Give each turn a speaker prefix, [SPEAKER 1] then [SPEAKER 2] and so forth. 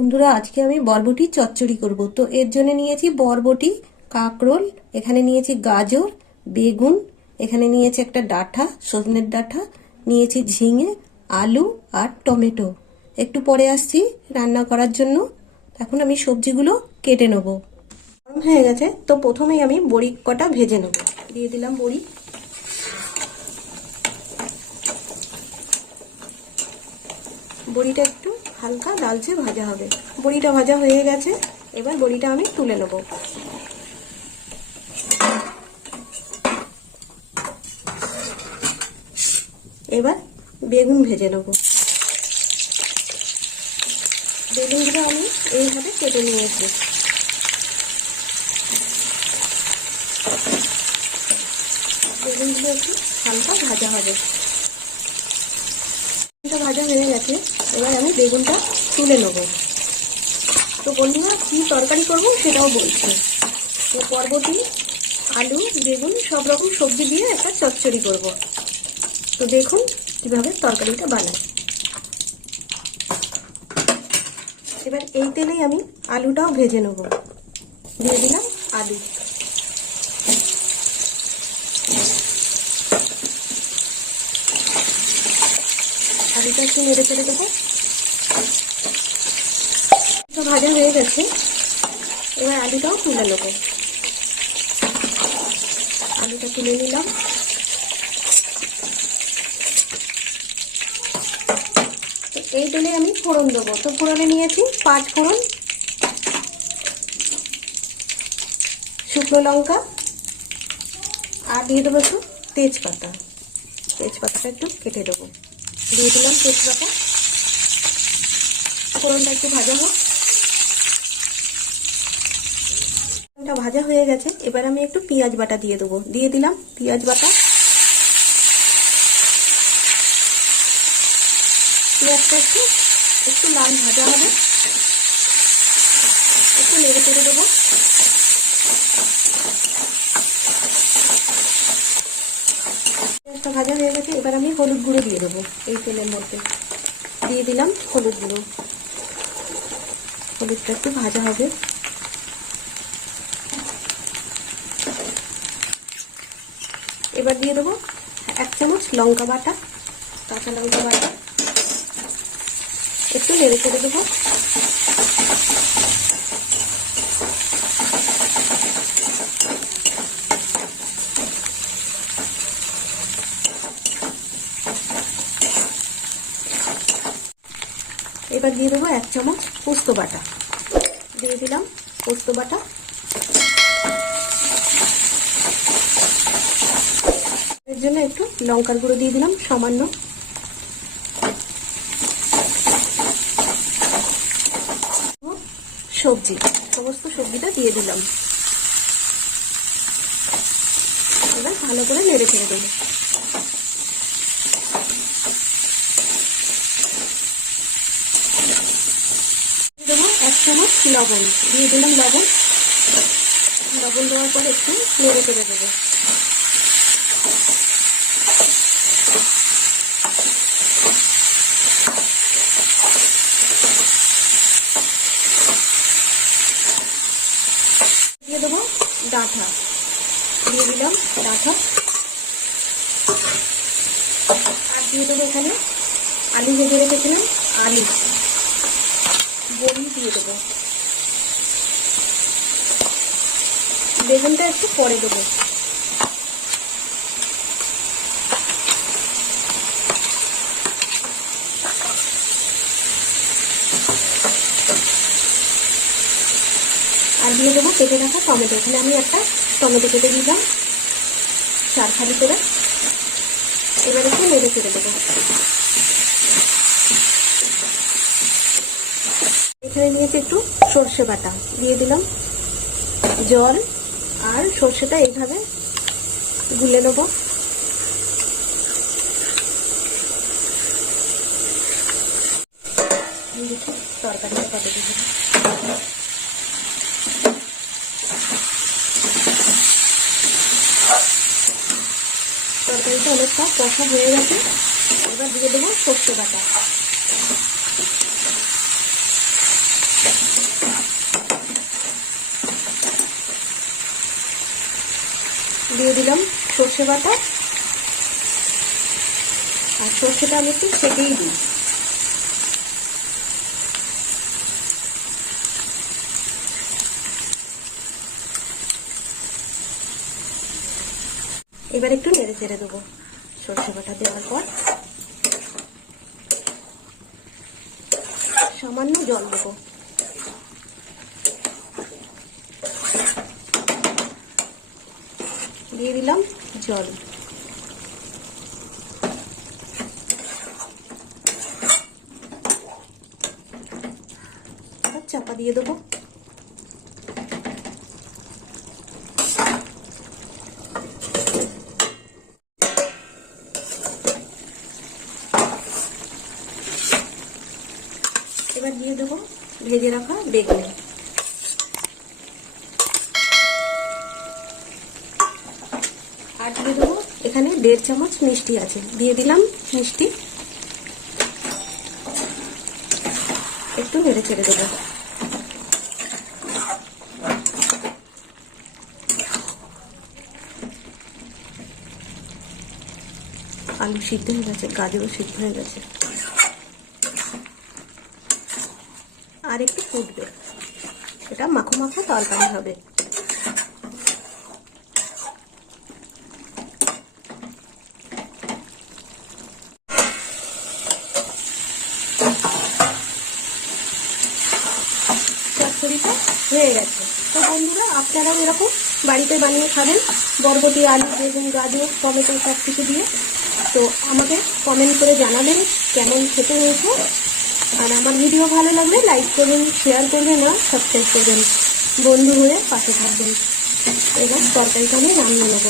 [SPEAKER 1] বন্ধুরা, আজকে আমি বরবটি চচ্চড়ি করব। তো এর জন্য নিয়েছি বরবটি, কাঁকরোল, এখানে নিয়েছি গাজর, বেগুন, এখানে নিয়েছি একটা ডাঁটা সজনের ডাঁটা নিয়েছি ঝিঙে, আলু আর টমেটো। একটু পরে আসছি রান্না করার জন্য। এখন আমি সবজিগুলো কেটে নেব। হয়ে গেছে, তো প্রথমেই আমি বড়ি কটা ভেজে নেব। দিয়ে দিলাম বড়ি। বড়িটা একটু হালকা লালচে ভাজা হবে। বড়িটা ভাজা হয়ে গেছে, এবার বড়িটা আমি তুলে নেব। এবার বেগুন ভেজে নেব। বেগুনগুলো আমি এইভাবে কেটে নিয়েছি। বেগুনগুলো একটু হালকা ভাজা হবে। ভাজা হয়ে গেছে। এবার আমি বেগুনটা তুলে নেব। তো বন্ধুরা, কী তরকারি করব সেটাও বলছি। তো বরবটি আলু, বেগুন, সব রকম সবজি দিয়ে একটা চচ্চড়ি করব। তো দেখুন কীভাবে তরকারিটা বানাই। এবার এই তেলেই আমি আলুটাও ভেজে নেব। দিয়ে দিলাম আলু। আলুটা একটু নেড়ে ফেলে দেবো। তো ভাজা হয়ে গেছে। এবার আলুটাও তুলে নেব। আলুটা তুলে নিলাম। এই তেলে আমি ফোড়ন দেবো। তো ফোড়নে নিয়েছি পাঁচ ফোড়ন, শুকনো লঙ্কা, আর দিয়ে দেবো একটু তেজপাতা। তেজপাতাটা একটু কেটে দেবো। দিয়ে দিলাম তেজপাতা। ফোড়নটা একটু ভাজা হোক। ফোড়নটা ভাজা হয়ে গেছে, এবার আমি একটু পেঁয়াজ বাটা দিয়ে দেবো। দিয়ে দিলাম পেঁয়াজ বাটা। পেঁয়াজটা একটু একটু লাল ভাজা হবে। একটু নেড়ে চেড়ে দেবো। পেঁয়াজটা ভাজা হয়ে গেছে, এবার আমি হলুদ গুঁড়ো দিয়ে দেবো এই তেলের মধ্যে। দিয়ে দিলাম হলুদ গুঁড়ো। হলুদটা একটু ভাজা হবে। এবার দিয়ে দেবো এক চামচ লঙ্কা বাটা, কাঁচা লঙ্কা বাটা। একটু নেড়ে করে দেবো। এবার দিয়ে দেবো এক চামচ পোস্ত বাটা। দিয়ে দিলাম পোস্ত বাটা। জন্য একটু লঙ্কার গুঁড়ো দিয়ে দিলাম, সামান্য। সবজি, সমস্ত সবজিটা দিয়ে দিলাম। এবার ভালো করে নেড়ে ফেলে দেবো। এক লবণ, দিয়ে দিলাম লবণ। লবণ দেওয়ার পর একটু নেড়ে চেড়ে দেবো। দিয়ে দেবো ডাঁঠা। দিয়ে দিলাম ডাঁঠা। আর দিয়ে দেবো এখানে আলু ভেজে রেখেছিলাম, আলু। বড়ি দিয়ে দেবো। বেগুনটা একটু পরে দেবো। দিয়ে দেবো, কেটে রাখা টমেটো। এখানে আমি একটা টমেটো কেটে দিলাম চার খালি করে। এবার একটু নেড়ে কেটে দেবো। এখানে নিয়েছি একটু সর্ষে বাটা। দিয়ে দিলাম জল আর সর্ষেটা এইভাবে গুলে নেব। তরকারিটা কত তেলটা অনেকটা কষা হয়ে গেছে, এবার দিয়ে দেবো সর্ষে বাটা। দিয়ে দিলাম সর্ষে বাটা। আর সর্ষেটা আমি একটু সেকেই দিই। এবার একটু নেড়ে চেড়ে দেবো। সর্ষে বাটা দেওয়ার পর। সামান্য জল দেবো। দিয়ে দিলাম জল। চাপা দিয়ে দেবো। এবার দিয়ে দেবো, ভেজে রাখা বেগুন। আর দিয়ে দেবো এখানে দেড় চামচ মিষ্টি আছে। দিয়ে দিলাম মিষ্টি। একটু নেড়ে ছেড়ে দেবো। আলু সিদ্ধ হয়ে গেছে, গাজরও সিদ্ধ হয়ে গেছে। আর একটু ফুটবে। এটা মাখো মাখো তরকারি হবে। চচ্চড়িটা হয়ে গেছে। তো বন্ধুরা, আপনারাও এরকম বাড়িতে বানিয়ে খাবেন। বরবটি, আলু, বেগুন, গাজর, টমেটো সব কিছু দিয়ে। তো আমাকে কমেন্ট করে জানাবেন কেমন খেতে হয়েছে। আর আমার ভিডিও ভালো লাগলে লাইক করবেন শেয়ার করবেন আর সাবস্ক্রাইব করবেন। বন্ধু হয়ে পাশে থাকবেন। এবার তরকারিটা আমি রান্না নেব